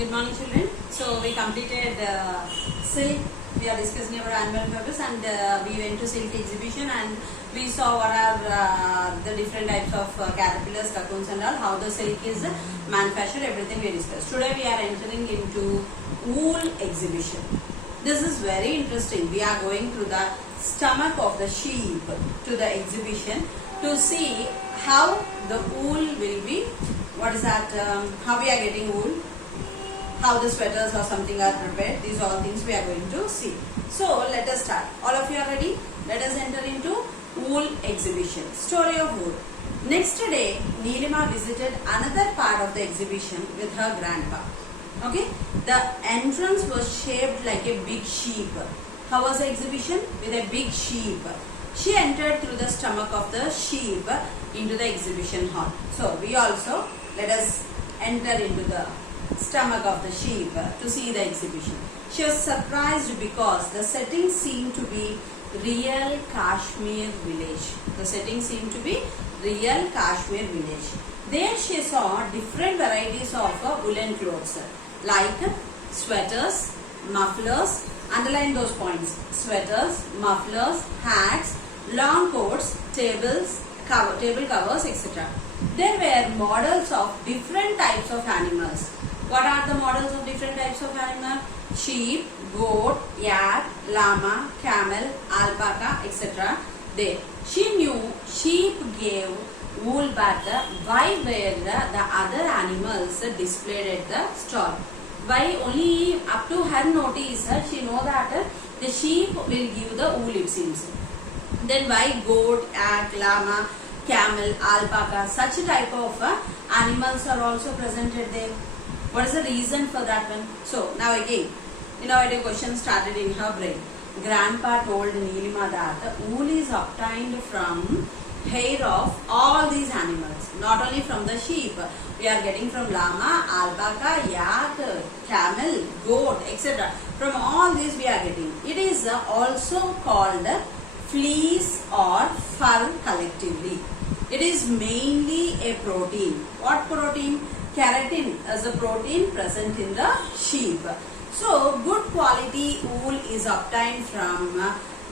Good morning, children. So we completed silk. We are discussing about animal purpose, and we went to silk exhibition, and we saw what are the different types of caterpillars, cocoons, and all. How the silk is manufactured. Everything we discussed. Today we are entering into wool exhibition. This is very interesting. We are going to the stomach of the sheep to the exhibition to see how the wool will be. What is that? How we are getting wool? How the sweaters or something are prepared. These all things we are going to see. So let us start. All of you are ready? Let us enter into wool exhibition. Story of wool. Next day, Neelima visited another part of the exhibition with her grandpa. Okay, the entrance was shaped like a big sheep. How was the exhibition? With a big sheep. She entered through the stomach of the sheep into the exhibition hall. So we also let us enter into the stomach of the sheep to see the exhibition. She was surprised because the setting seemed to be real Kashmir village. The setting seemed to be real Kashmir village. There she saw different varieties of woolen clothes like sweaters, mufflers, underline those points, sweaters, mufflers, hats, long coats, table covers, etc. There were models of different types of animals. What are the models of different types of animal? Sheep, goat, yak, llama, camel, alpaca, etc. There. She knew sheep gave wool, but why were the other animals displayed at the stall? Why only up to her notice she know that the sheep will give the wool, it seems. Then why goat, yak, llama, camel, alpaca, such type of animals are also presented there? What is the reason for that one? So now again, innovative question started in her brain. Grandpa told Neelima that wool is obtained from hair of all these animals, not only from the sheep. We are getting from llama, alpaca, yak, camel, goat, etc. From all these we are getting. It is also called fleece or fur collectively. It is mainly a protein. What protein? Keratin as a protein present in the sheep. So good quality wool is obtained from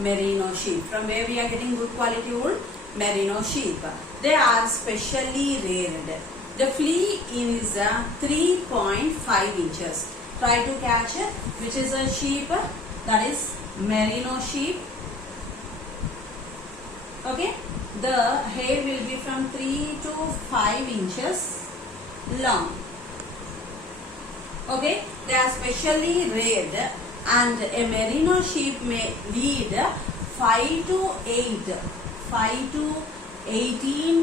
merino sheep. From where we are getting good quality wool? Merino sheep. They are specially reared. The flea is 3.5 inches. Try to catch which is a sheep, that is merino sheep. Okay, the hair will be from 3 to 5 inches long. Okay, they are specially reared, and a merino sheep may lead 5 to 18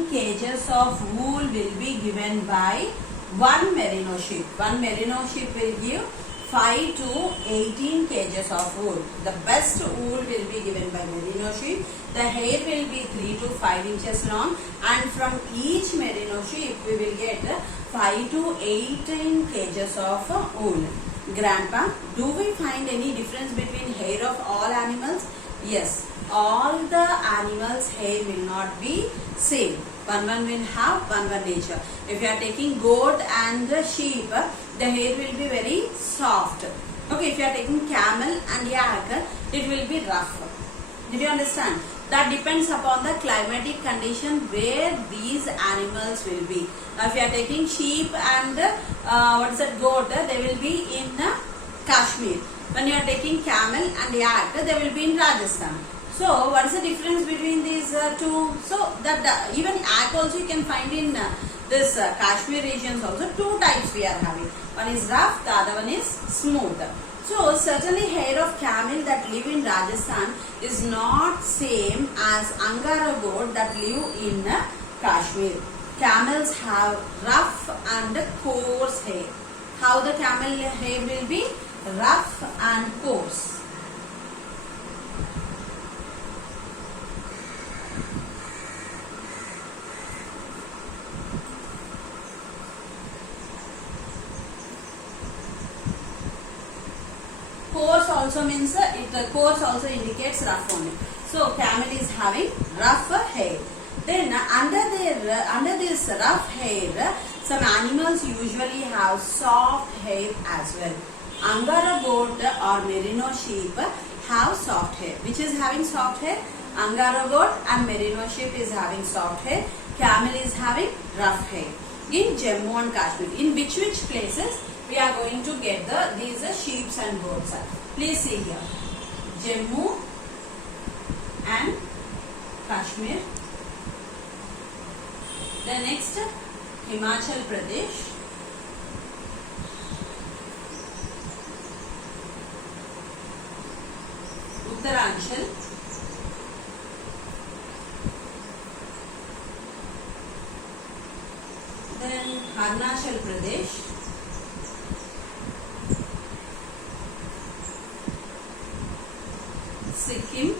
kgs of wool will be given by one merino sheep. One merino sheep will give 5 to 18 kgs of wool. The best wool will be given by merino sheep. The hair will be 3 to 5 inches long, and from each merino sheep we will get 5 to 18 kgs of wool. Grandpa, do we find any difference between hair of all animals? Yes, all the animals' hair will not be same. One will have one nature. If you are taking goat and sheep, the hair will be very soft. Okay, if you are taking camel and yak, it will be rough. Did you understand? That depends upon the climatic condition where these animals will be. Now, if you are taking sheep and goat, they will be in Kashmir. When you are taking camel and yak, they will be in Rajasthan. So, what is the difference between these two? So, that even yak also you can find in this Kashmir regions also. Two types we are having. One is rough, the other one is smooth. So, certainly hair of camel that live in Rajasthan is not same as Angara goat that live in Kashmir. Camels have rough and coarse hair. How the camel hair will be? Rough and coarse. Coarse also means coarse also indicates rough only. So camel is having rough hair. Then under this rough hair, Some animals usually have soft hair as well. Angara goat or merino sheep have soft hair. Which is having soft hair? Angara goat and merino sheep is having soft hair. Camel is having rough hair. In Jammu and Kashmir, in which places we are going to get these sheep and goats? Please see here. Jammu and Kashmir. The next, Himachal Pradesh. Uttaranchal. Then Arunachal Pradesh. Sikkim.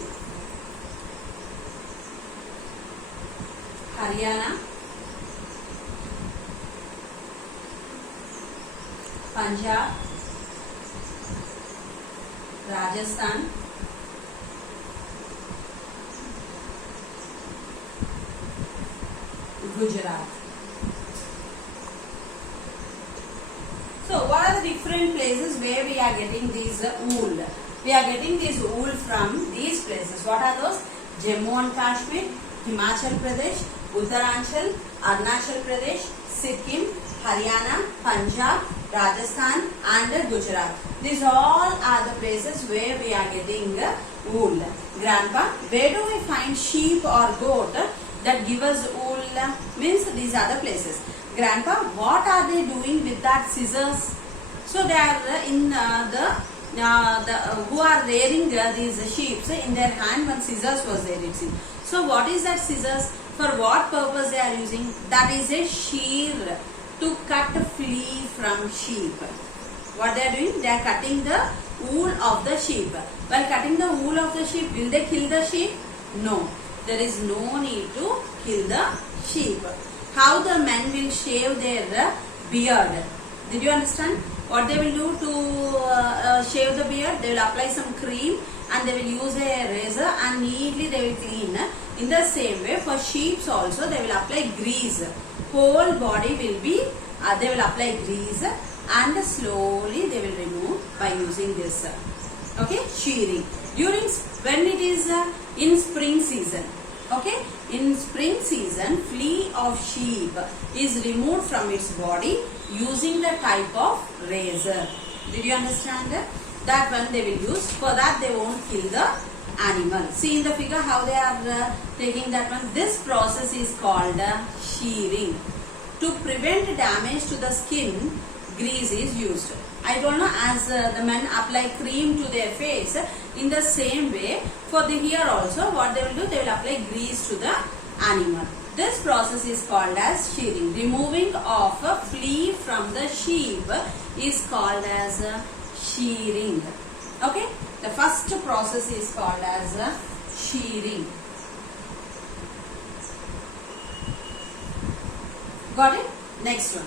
Haryana. Punjab, Rajasthan, Gujarat. So what are the different places where we are getting these wool? We are getting this wool from these places. What are those? Jammu and Kashmir, Himachal Pradesh, Uttaranchal, Arunachal Pradesh, Sikkim, Haryana, Punjab, Rajasthan and Gujarat. These all are the places where we are getting wool. Grandpa, where do we find sheep or goat that give us wool? Means these are the places. Grandpa, what are they doing with that scissors? So they are in who are rearing these sheep, in their hand one scissors was there, it seems. So what is that scissors? For what purpose they are using? That is a shear to cut flea from sheep. What they are doing? They are cutting the wool of the sheep. While cutting the wool of the sheep, will they kill the sheep? No. There is no need to kill the sheep. How the men will shave their beard? Did you understand? What they will do to shave the beard? They will apply some cream and they will use a razor and neatly they will clean. In the same way, for sheep also they will apply grease. Whole body will be, they will apply grease and slowly they will remove by using this. Okay, shearing. When it is in spring season. Okay, in spring season, flea of sheep is removed from its body using the type of razor. Did you understand that? That one they will use. For that they won't kill the animal. See in the figure how they are taking that one. This process is called shearing. To prevent damage to the skin, grease is used. I don't know, as the men apply cream to their face, in the same way for the here also what they will do, they will apply grease to the animal. This process is called as shearing. Removing of a flea from the sheep is called as shearing. Okay, the first process is called as shearing. Got it? Next one.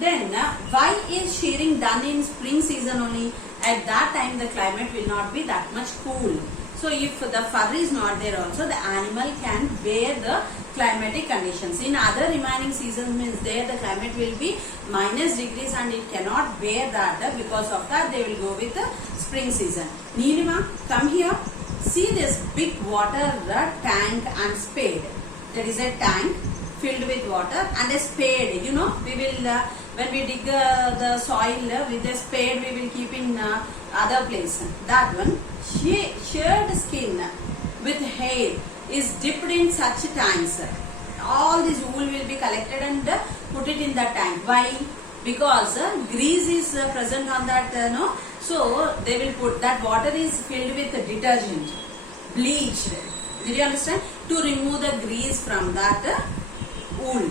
Then why is shearing done in spring season only? At that time the climate will not be that much cool. So if the fur is not there also, the animal can bear the climatic conditions. In other remaining seasons means there the climate will be -degrees and it cannot bear that. Because of that they will go with the spring season. Neelima, come here. See this big water tank and spade. There is a tank filled with water and a spade. You know, we will when we dig the soil with a spade, we will keep in other place. That one, sheared skin with hair is dipped in such tanks. All this wool will be collected and put it in the tank. Why? Because grease is present on that. No, so they will put that water is filled with detergent, bleached. Did you understand? To remove the grease from that wool.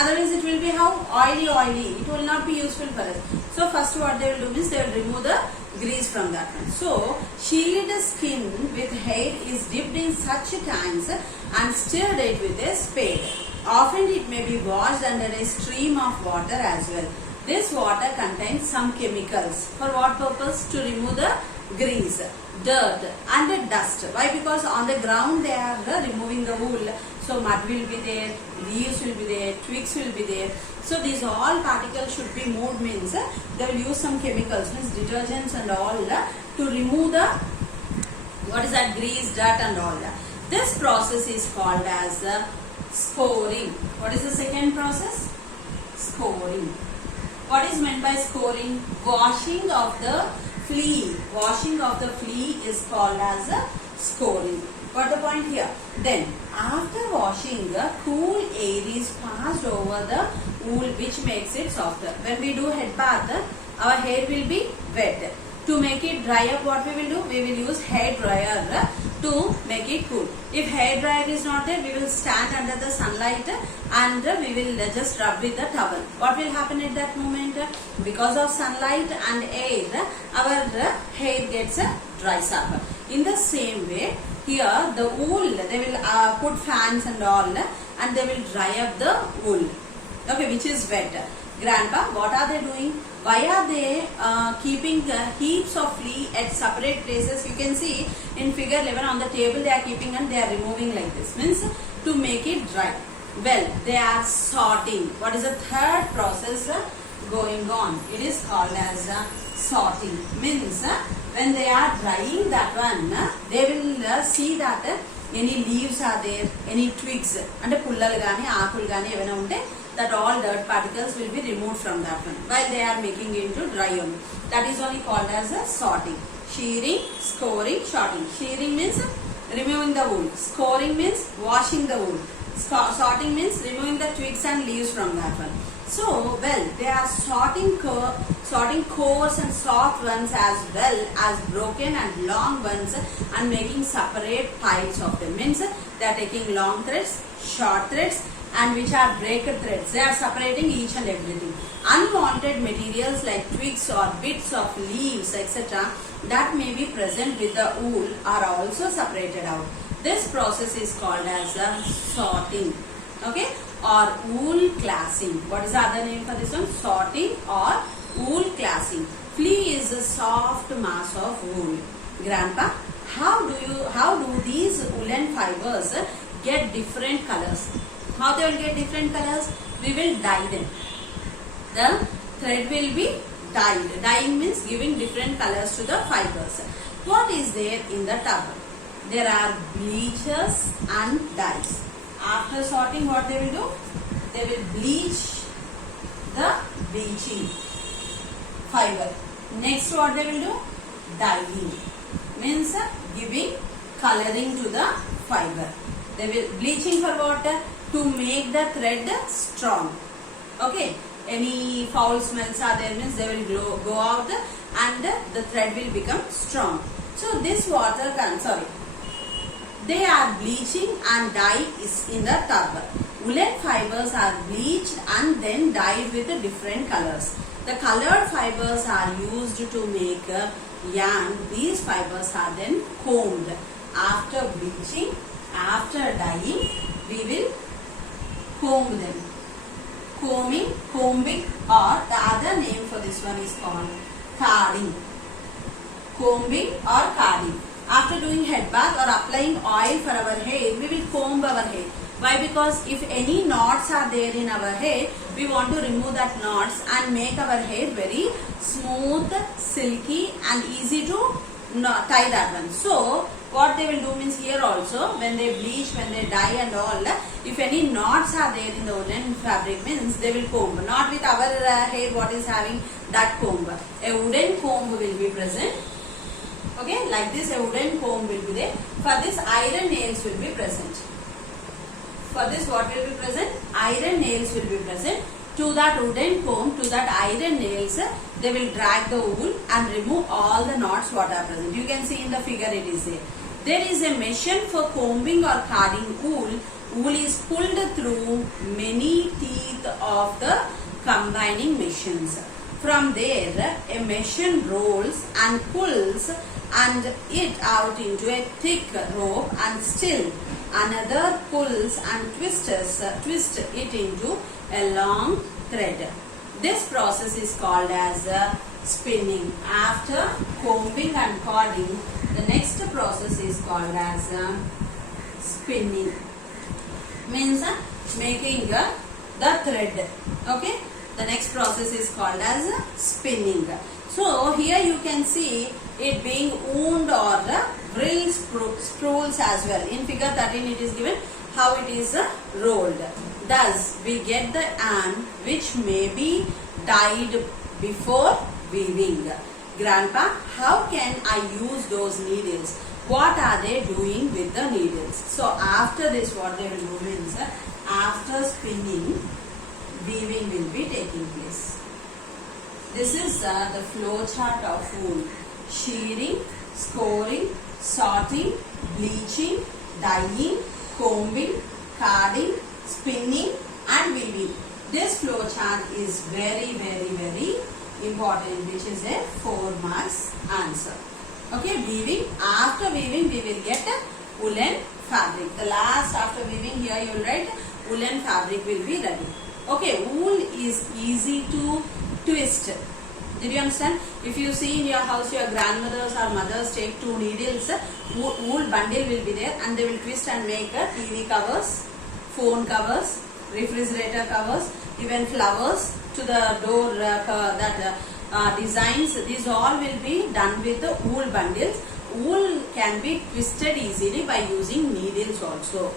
Otherwise it will be how? Oily. It will not be useful for us. So first what they will do is they will remove the grease from that one. So sheared skin with hair is dipped in such tanks and stirred it with a spade. Often it may be washed under a stream of water as well. This water contains some chemicals. For what purpose? To remove the grease, dirt and dust. Why? Because on the ground they are removing the wool. So mud will be there, leaves will be there, twigs will be there. So these all particles should be moved, means they will use some chemicals, means detergents and all to remove the, what is that, grease, dirt and all. This process is called as scoring. What is the second process? Scoring. What is meant by scoring? Washing of the flea. Washing of the flea is called as scoring. Got the point here? Then after washing, the cool air is passed over the wool, which makes it softer. When we do head bath, our hair will be wet. To make it dry up, what we will do? We will use hair dryer to make it cool. If hair dryer is not there, we will stand under the sunlight and we will just rub with the towel. What will happen at that moment? Because of sunlight and air, our hair gets dries up. In the same way, here the wool, they will put fans and all, and they will dry up the wool, okay, which is wet. Grandpa, what are they doing? Why are they keeping heaps of flea at separate places? You can see in figure 11 on the table they are keeping and they are removing like this. Means to make it dry. Well, they are sorting. What is the third process going on? It is called as sorting. Means when they are drying that one, they will see that any leaves are there, any twigs, and pullalu gaani, aakulu gaani evana unte, that all dirt particles will be removed from that one while they are making into dry only. That is only called as a sorting. Shearing, scoring, sorting. Shearing means removing the wool. Scoring means washing the wool. Sorting means removing the twigs and leaves from that one. So, well, they are sorting coarse and soft ones as well as broken and long ones and making separate piles of them. Means they are taking long threads, short threads, and which are breaker threads. They are separating each and everything. Unwanted materials like twigs or bits of leaves, etc., that may be present with the wool are also separated out. This process is called as sorting, okay, or wool classing. What is the other name for this one? Sorting or wool classing. Flea is a soft mass of wool. Grandpa, how do these woolen fibers get different colors? How they will get different colors? We will dye them. The thread will be dyed. Dyeing means giving different colors to the fibers. What is there in the tub? There are bleachers and dyes. After sorting, what they will do? They will bleach the bleaching fiber. Next, what they will do? Dyeing. Means giving coloring to the fiber. They will bleaching for what? To make the thread strong. Okay. Any foul smells are there, means they will go out and the thread will become strong. So this water they are bleaching and dye is in the tub. Woolen fibers are bleached and then dyed with different colors. The colored fibers are used to make yarn. These fibers are then combed. After bleaching, after dyeing, we will comb them. Combing, or the other name for this one is called carding. Combing or carding. After doing head bath or applying oil for our hair, we will comb our hair. Why? Because if any knots are there in our hair, we want to remove that knots and make our hair very smooth, silky and easy to tie that one. So, what they will do means here also, when they bleach, when they dye and all, if any knots are there in the woolen fabric, means they will comb. Not with our hair what is having that comb. A wooden comb will be present. Okay, like this a wooden comb will be there. For this iron nails will be present. For this what will be present? Iron nails will be present. To that wooden comb, to that iron nails, they will drag the wool and remove all the knots what are present. You can see in the figure it is there. There is a machine for combing or carding wool. Wool is pulled through many teeth of the combining machines. From there, a machine rolls and pulls and it out into a thick rope, and still another pulls and twists it into a long thread. This process is called as spinning. After combing and carding, the next process is called as spinning. Means making the thread. Okay. The next process is called as spinning. So here you can see it being wound or frill spools as well. In figure 13 it is given how it is rolled. Thus we get the yarn which may be dyed before weaving. Grandpa, how can I use those needles? What are they doing with the needles? So after this what they will do is after spinning, weaving will be taking place. This is the flow chart of wool. Shearing, scoring, sorting, bleaching, dyeing, combing, carding, spinning and weaving. This flow chart is very important, which is a 4 marks answer. Okay, weaving. After weaving we will get a woolen fabric. The last after weaving here you will write woolen fabric will be ready. Okay, wool is easy to twist. Did you understand? If you see in your house, your grandmothers or mothers take 2 needles, wool bundle will be there and they will twist and make TV covers, phone covers, refrigerator covers, even flowers to the door designs. These all will be done with the wool bundles. Wool can be twisted easily by using needles also.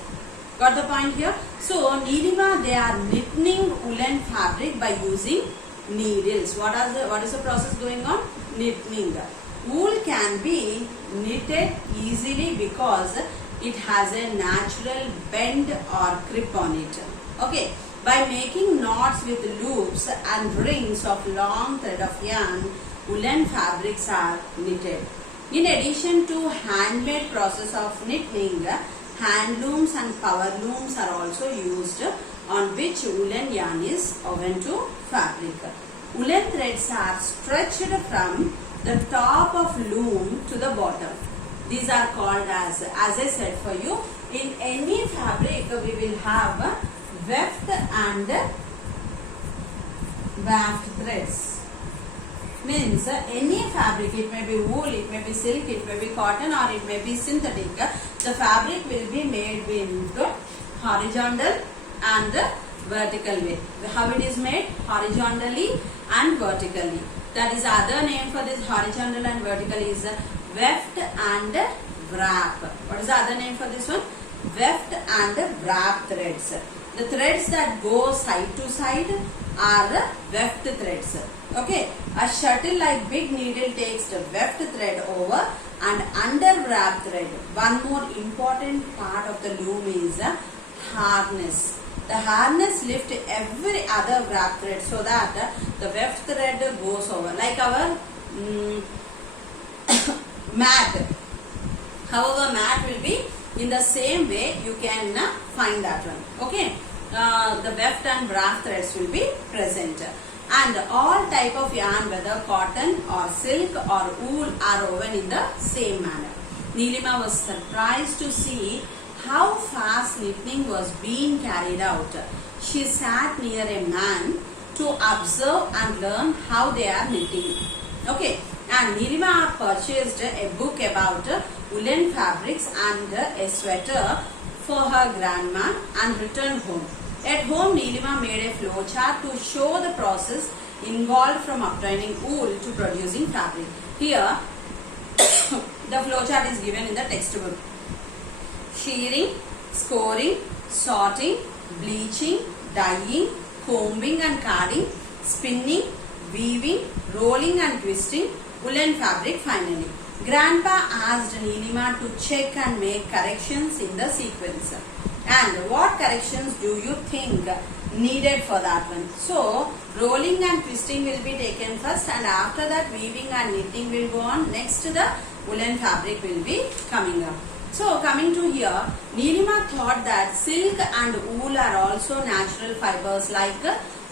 Got the point here? So Nilima, they are knitting woolen fabric by using needles. What is the process going on? Knitting. Wool can be knitted easily because it has a natural bend or grip on it. Okay. By making knots with loops and rings of long thread of yarn, woolen fabrics are knitted. In addition to handmade process of knitting, hand looms and power looms are also used on which woolen yarn is woven to fabric. Woolen threads are stretched from the top of loom to the bottom. These are called as I said for you, in any fabric we will have weft and waft threads. Means any fabric, it may be wool, it may be silk, it may be cotton or it may be synthetic. The fabric will be made into horizontal and vertical way. How it is made? Horizontally and vertically. That is other name for this horizontal and vertical is weft and wrap. What is the other name for this one? Weft and wrap threads. The threads that go side to side are weft threads. Okay, a shuttle like big needle takes the weft thread over and under wrap thread. One more important part of the loom is a harness. The harness lifts every other wrap thread so that the weft thread goes over, like our mat. However, mat will be in the same way. You can find that one. Okay, the weft and wrap threads will be present. And all type of yarn, whether cotton or silk or wool, are woven in the same manner. Nilima was surprised to see how fast knitting was being carried out. She sat near a man to observe and learn how they are knitting. Okay, and Nilima purchased a book about woolen fabrics and a sweater for her grandma and returned home. At home, Nilima made a flow chart to show the process involved from obtaining wool to producing fabric. Here, the flow chart is given in the textbook. Shearing, scoring, sorting, bleaching, dyeing, combing and carding, spinning, weaving, rolling and twisting, woolen fabric finally. Grandpa asked Nilima to check and make corrections in the sequence. And what corrections do you think needed for that one? So, rolling and twisting will be taken first, and after that weaving and knitting will go on. Next the woolen fabric will be coming up. So, coming to here, Nilima thought that silk and wool are also natural fibers like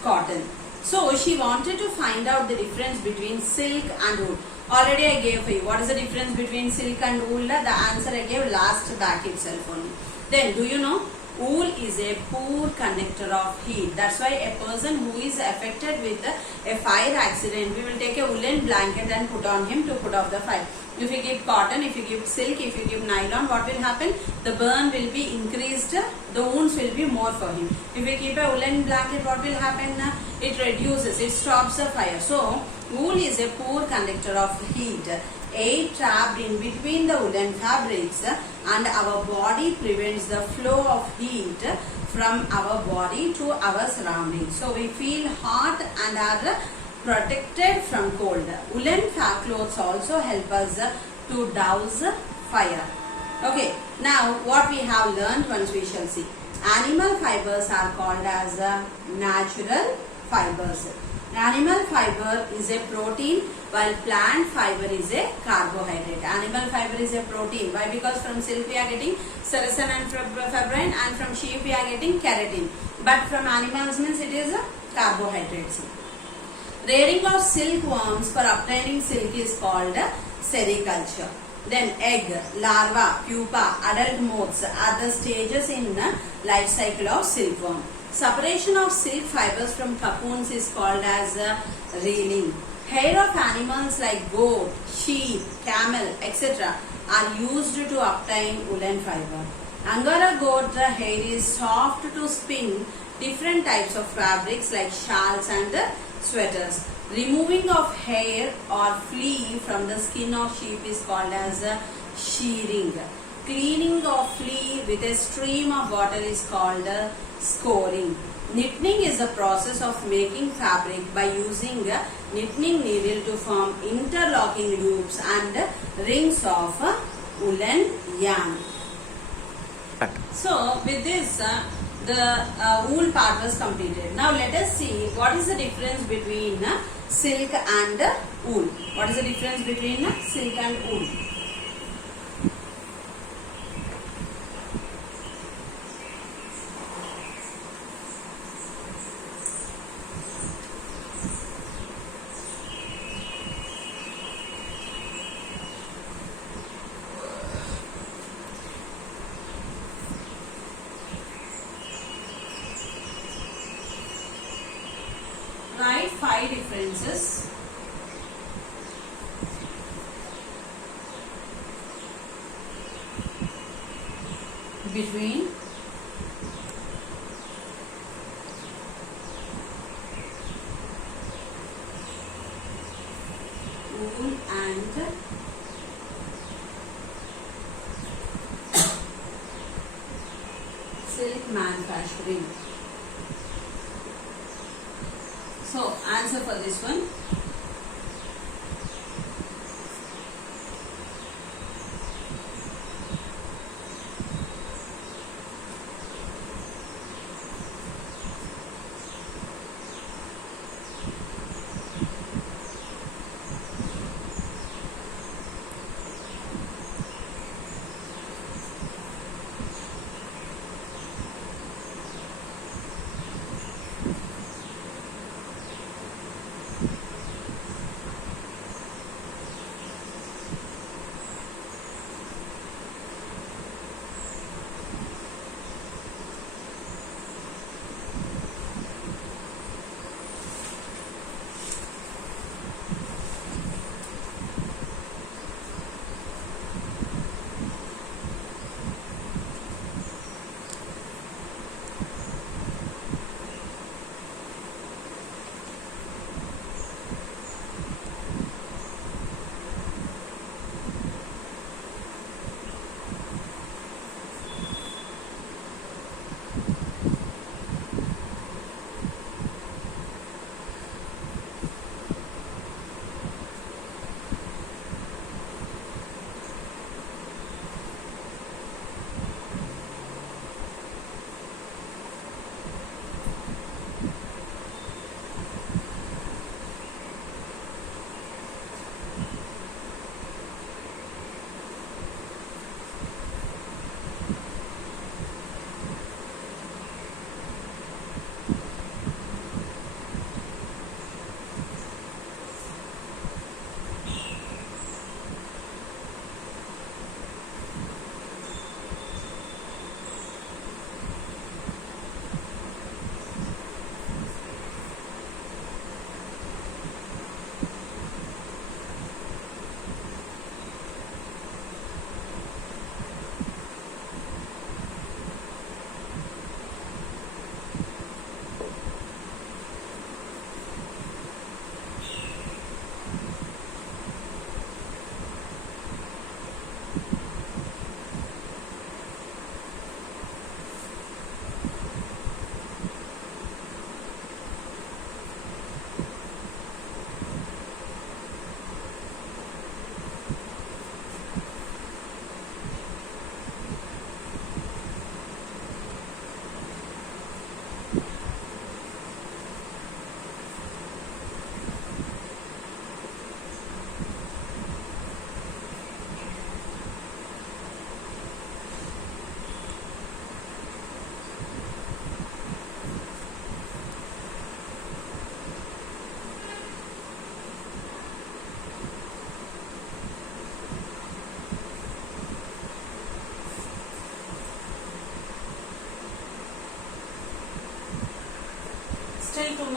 cotton. So, she wanted to find out the difference between silk and wool. Already I gave for you. What is the difference between silk and wool? The answer I gave last back itself only. Then, do you know wool is a poor conductor of heat. That's why a person who is affected with a fire accident, we will take a woolen blanket and put on him to put off the fire. If you give cotton, if you give silk, if you give nylon, what will happen? The burn will be increased, the wounds will be more for him. If we keep a woolen blanket, what will happen? It reduces, it stops the fire. So, wool is a poor conductor of heat. Air trapped in between the woolen fabrics and our body prevents the flow of heat from our body to our surroundings. So, we feel hot and are protected from cold. Woolen clothes also help us to douse fire. Okay, now what we have learned, once we shall see. Animal fibers are called as natural fibers. Animal fiber is a protein while plant fiber is a carbohydrate. Animal fiber is a protein. Why? Because from silk we are getting sericin and fibrin, and from sheep we are getting keratin. But from animals means it is a carbohydrates. Rearing of silkworms for obtaining silk is called sericulture. Then egg, larva, pupa, adult moths are the stages in the life cycle of silkworm. Separation of silk fibers from cocoons is called as reeling. Hair of animals like goat, sheep, camel, etc. are used to obtain woolen fiber. Angora goat hair is soft to spin different types of fabrics like shawls and sweaters. Removing of hair or flea from the skin of sheep is called as shearing. Cleaning of flea with a stream of water is called scoring. Knitting is a process of making fabric by using a knitting needle to form interlocking loops and rings of woolen yarn. So with this the wool part was completed. Now let us see what is the difference between silk and wool. What is the difference between silk and wool? Write 5 differences between wool and silk manufacturing. So, answer for this one.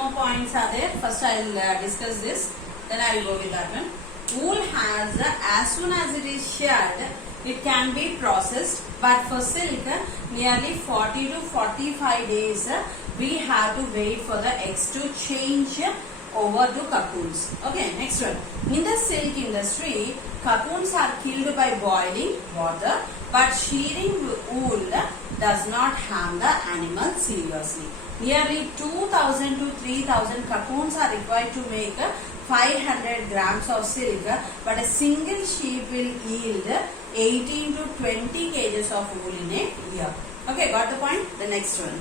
more points are there. First I'll discuss this, then I will go with that one. Wool has, as soon as it is shed, it can be processed, but for silk, nearly 40 to 45 days, we have to wait for the eggs to change over to cocoons. Okay, next one. In the silk industry, cocoons are killed by boiling water, but shearing wool does not harm the animal seriously. Nearly 2000 to 3000 cocoons are required to make 500 grams of silk, but a single sheep will yield 18 to 20 kgs of wool in a year. Okay, got the point? The next one.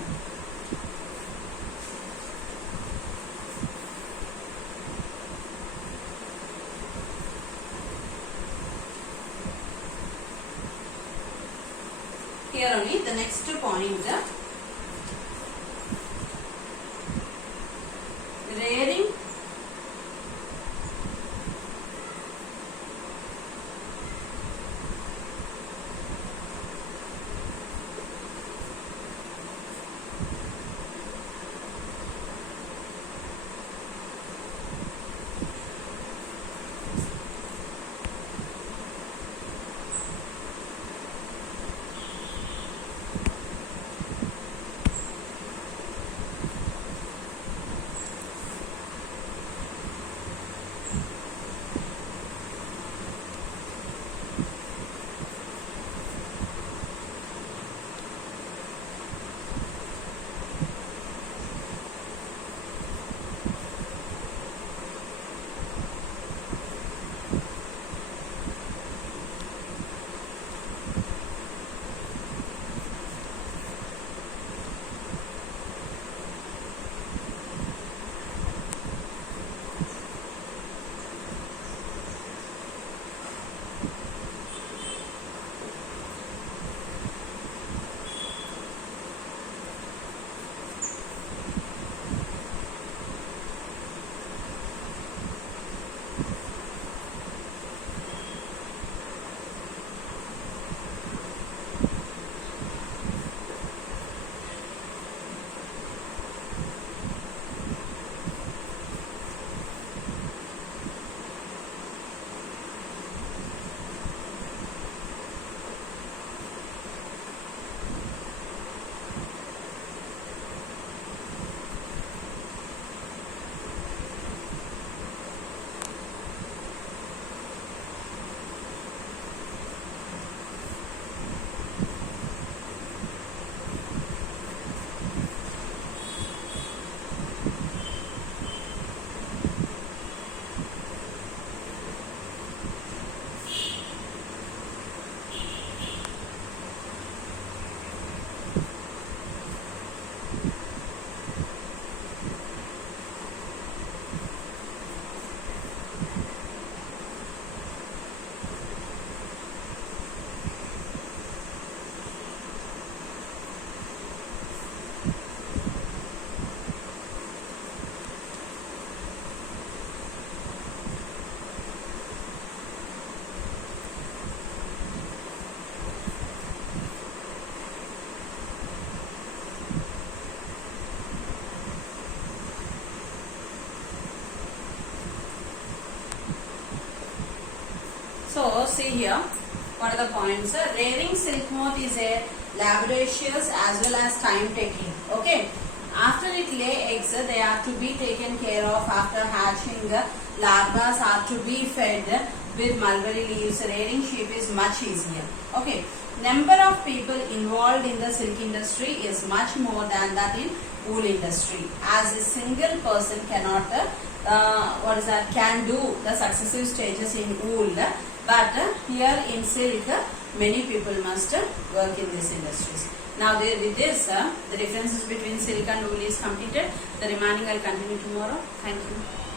Here only the next point, rearing So see here, what are the points? Rearing silk moth is a laborious as well as time taking. Okay. After it lay eggs, they are to be taken care of. After hatching, larvas are to be fed with mulberry leaves. Rearing sheep is much easier. Okay. Number of people involved in the silk industry is much more than that in wool industry, as a single person cannot can do the successive stages in wool, but here in silk many people must work in these industries. Now with this the differences between silk and wool is completed. The remaining I will continue tomorrow. Thank you.